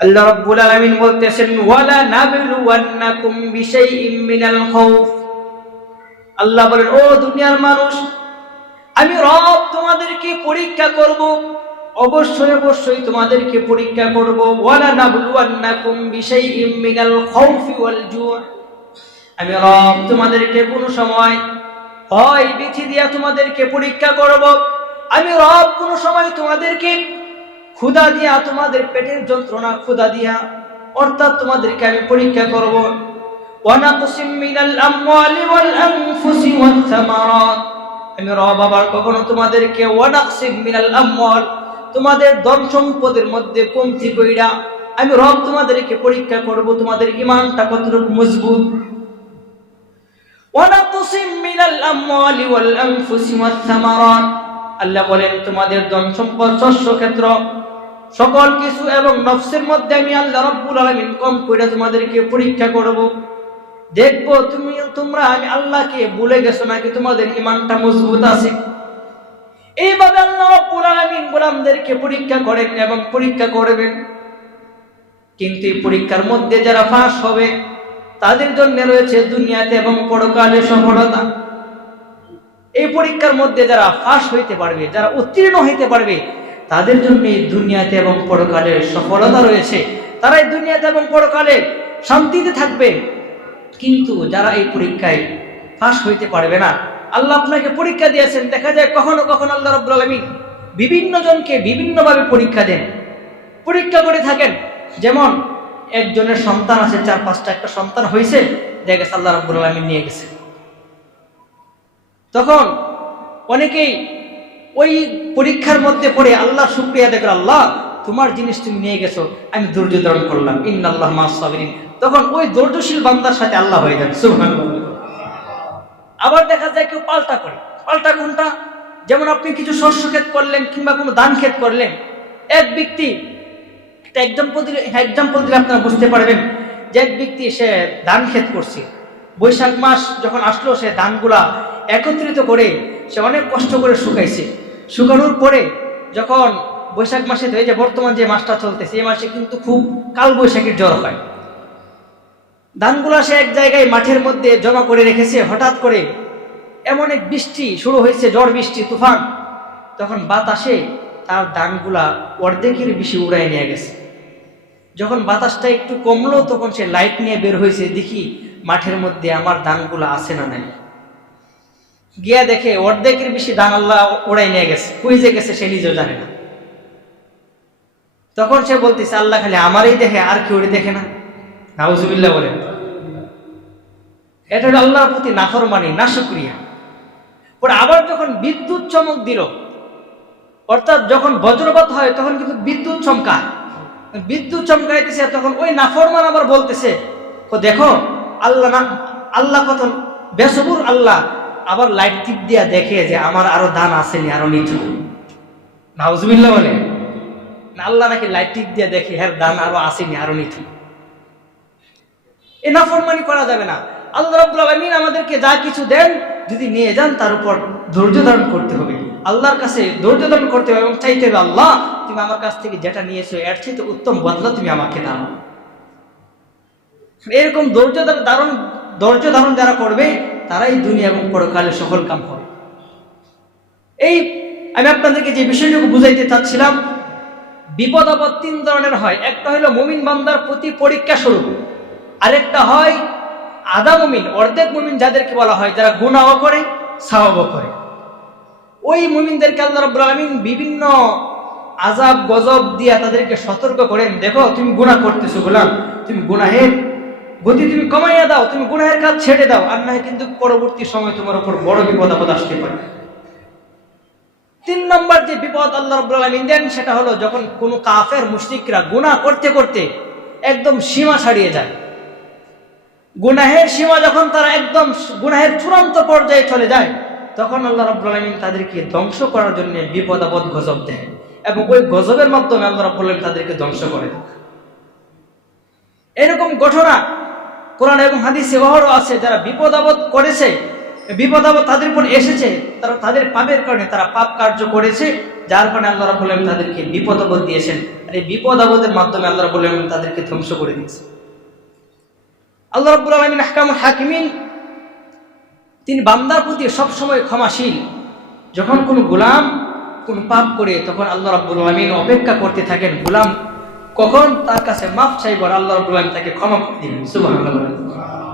আল্লাহ রাব্বুল আলামিন বলতেছেন ওয়ালা নাবলুওয়ান্নাকুম বিশাইইম মিনাল খাউফ। আল্লাহ বলেন, ও দুনিয়ার মানুষ, আমি রব তোমাদেরকে পরীক্ষা করব, অবশ্যই অবশ্যই তোমাদেরকে পরীক্ষা করব। ওয়ালা নাবলুওয়ান্নাকুম বিশাইইম মিনাল খাউফি ওয়াল জু'। আমি রব তোমাদেরকে কোন সময় হয় বিধি দিয়া তোমাদেরকে পরীক্ষা করব, আমি রব কোন সময় তোমাদেরকে ক্ষুধা দিয়া, তোমাদের পেটের যন্ত্রণা ক্ষুধা দিয়া, অর্থাৎ তোমাদেরকে আমি পরীক্ষা করব। ওয়ানাকসিম মিনাল আমওয়ালি ওয়াল আনফুসি ওয়াত থামারাত। আমি রব আবার কখনো তোমাদেরকে ওয়ানাকসিম মিনাল আমওয়াল, তোমাদের ধন সম্পদের মধ্যে কমতি কইরা আমি রব তোমাদেরকে পরীক্ষা করব, তোমাদের ঈমানটা কতটুকু মজবুত। ওয়ানাকসিম মিনাল আমওয়ালি ওয়াল আনফুসি ওয়াত থামারাত। আল্লাহ বলেন, তোমাদের ধন সম্পদ, শস্য ক্ষেত্র, সকল কিছু এবং নফসের মধ্যে আমি আল্লাহ রাব্বুল আলামিন কম কইরা তোমাদেরকে পরীক্ষা করব। দেখবো তোমরা আমি আল্লাহকে ভুলে গেছো নাকি তোমাদের ঈমানটা মজবুত আছে। এইভাবে আল্লাহ রাব্বুল আলামিন গোলামদেরকে পরীক্ষা করেন এবং পরীক্ষা করবেন। কিন্তু এই পরীক্ষার মধ্যে যারা পাস হবে তাদের জন্য রয়েছে দুনিয়াতে এবং পরকালে সফলতা। এই পরীক্ষার মধ্যে যারা পাস হইতে পারবে, যারা উত্তীর্ণ হইতে পারবে, তাদের জন্য এই দুনিয়াতে এবং পরকালের সফলতা রয়েছে। তারা এই দুনিয়াতে এবং পরকালে শান্তিতে থাকবে। কিন্তু যারা এই পরীক্ষায় পাস হইতে পারবে না, আল্লাহ আপনাকে পরীক্ষা দিয়েছেন, দেখা যায় কখনো কখনো আল্লাহ রাব্বুল আলামিন বিভিন্ন জনকে বিভিন্নভাবে পরীক্ষা দেন, পরীক্ষা করে থাকেন। যেমন একজনের সন্তান আছে, 4-5টা, একটা সন্তান হয়েছে, দেখা গেছে আল্লাহ রাব্বুল আলামিন নিয়ে গেছে। তখন অনেকেই ওই পরীক্ষার মধ্যে পড়ে আল্লাহ শুকরিয়া আদায় করে, আল্লাহ তোমার জিনিস তুমি নিয়ে গেছো, আমি ধৈর্য ধারণ করলাম, ইন্নাল্লাহ মা'আস সাবিরিন। তখন ওই ধৈর্যশীল বান্দার সাথে আল্লাহ হয়ে যান, সুবহানাল্লাহ। আবার দেখা যায় কেউ পাল্টা করে। পাল্টা কোনটা? যেমন আপনি কিছু শস্য ক্ষেত করলেন কিংবা কোনো ধান ক্ষেত করলেন। এক ব্যক্তি, একটা এক্সাম্পল দিলে আপনারা বুঝতে পারবেন যে এক ব্যক্তি সে ধান ক্ষেত করছে। বৈশাখ মাস যখন আসলো, সে ধানগুলা একত্রিত করে সে অনেক কষ্ট করে শুকাইছে। শুকানোর পরে যখন বৈশাখ মাসে হয়ে যায়, বর্তমান যে মাসটা চলতেছে, এই মাসে কিন্তু খুব কাল বৈশাখীর জ্বর হয়। ধানগুলা সে এক জায়গায় মাঠের মধ্যে জমা করে রেখেছে। হঠাৎ করে এমন এক বৃষ্টি শুরু হয়েছে, ঝড় বৃষ্টি, তুফান। তখন বাতাসে তার ধানগুলা অর্ধেকের বেশি উড়াই নিয়ে গেছে। যখন বাতাসটা একটু কমলো, তখন সে লাইট নিয়ে বের হয়েছে, দেখি মাঠের মধ্যে আমার ধানগুলা আছে না নাই। গিয়া দেখে অর্ধেকের বেশি ধান আল্লাহ উড়াই নিয়ে গেছে। কই যে গেছে সে নিজেও জানে না। তখন সে বলতেছে, আল্লাহ খালি আমারই দেখে, আর কেউ দেখে না। নাউজুবিল্লাহ বলেন। এটা হলো আল্লাহর প্রতি নাফরমানি, নাশুকরিয়া। পরে আবার যখন বিদ্যুৎ চমক দিল, অর্থাৎ যখন বজ্রপাত হয় তখন কিন্তু বিদ্যুৎ চমকায়, বিদ্যুৎ চমকাইতেছে, তখন ওই নাফরমান আবার বলতেছে, দেখো আল্লাহ কত বেসবুর আল্লাহ, আবার লাইট টিপ দিয়া দেখে যে আমার আরো ধান আসেনি, আরো নিচু। নাউজুবিল্লাহ বলে। আল্লাহ নাকি লাইট টিপ দিয়া দেখে হ্যাঁ ধান আরো আসেনি, আরো নিচু। এ নাফরমানি করা যাবে না। আল্লাহ রাব্বুল আলামিন আমাদেরকে যা কিছু দেন, যদি নিয়ে যান তার উপর ধৈর্য ধারণ করতে হবে, আল্লাহর কাছে ধৈর্য ধারণ করতে হবে এবং চাইতে হবে, আল্লাহ তুমি আমার কাছ থেকে যেটা নিয়েছো এর চেয়ে উত্তম বদলা তুমি আমাকে দাও। এরকম ধৈর্য ধারণ যারা করবে, তারাই দুনিয়া এবং পরকালে সফল কাম হবে। এই আমি আপনাদেরকে যে বিষয়টুকু বুঝাইতে চাচ্ছিলাম, বিপদ আপদ 3 ধরনের হয়। একটা হলো মুমিন বান্দার প্রতি পরীক্ষা স্বরূপ, আরেকটা হয় আধা মুমিন, অর্ধেক মুমিন, যাদেরকে বলা হয় যারা গুনাহ করে সওয়াবও করে। ওই মুমিনদেরকে আল্লাহ রাব্বুল আলামিন বিভিন্ন আযাব গজব দিয়া তাদেরকে সতর্ক করেন, দেখো তুমি গুনাহ করতেছো গোলাম, তুমি গুনাহের গতি তুমি কমাইয়া দাও, তুমি গুনাহের কাজ ছেড়ে দাও, আর নয় কিন্তু পরবর্তী সময় তোমার উপর বড় বিপদ আপদ আসতে পারে। 3 নম্বর যে বিপদ আল্লাহ রাব্বুল আলামিন দেন, সেটা হলো যখন কোনো কাফের মুশরিকরা গুনাহ করতে করতে একদম সীমা ছাড়িয়ে যায়। গুনাহের সীমা যখন তারা একদম গুনাহের চূড়ান্ত পর্যায়ে চলে যায়, তখন আল্লাহ রাব্বুল আলামিন তাদেরকে ধ্বংস করার জন্য বিপদ আপদ গজব দেয়, এবং ওই গজবের মাধ্যমে আল্লাহ রাব্বুল আলামিন তাদেরকে ধ্বংস করে দেয়। এরকম ঘটনা কোরআন এবং হাদিসে অহরহ আছে। যারা বিপদ আপদ করেছে বিপদ আপদ তাদের উপর এসেছে, তারা তাদের পাপের কারণে তারা পাপ কার্য করেছে, যার কারণে আল্লাহ রাব্বুল আলামিন তাদেরকে বিপদ আপদ দিয়েছেন। আর এই বিপদ আপদের মাধ্যমে আল্লাহ রাব্বুল আলামিন তাদেরকে ধ্বংস করে দিয়েছে। আল্লাহ রাব্বুল আলামিন আহকামুল হাকিমিন, তিনি বান্দার প্রতি সবসময় ক্ষমাশীল। যখন কোনো গোলাম কোন পাপ করে তখন আল্লাহ রাব্বুল আলামিন অপেক্ষা করতে থাকেন গোলাম কখন তার কাছে মাফ চাইব, আল্লাহ রাব্বুল আলামিন তাকে ক্ষমা করে দিবেন। সুবহানাল্লাহ।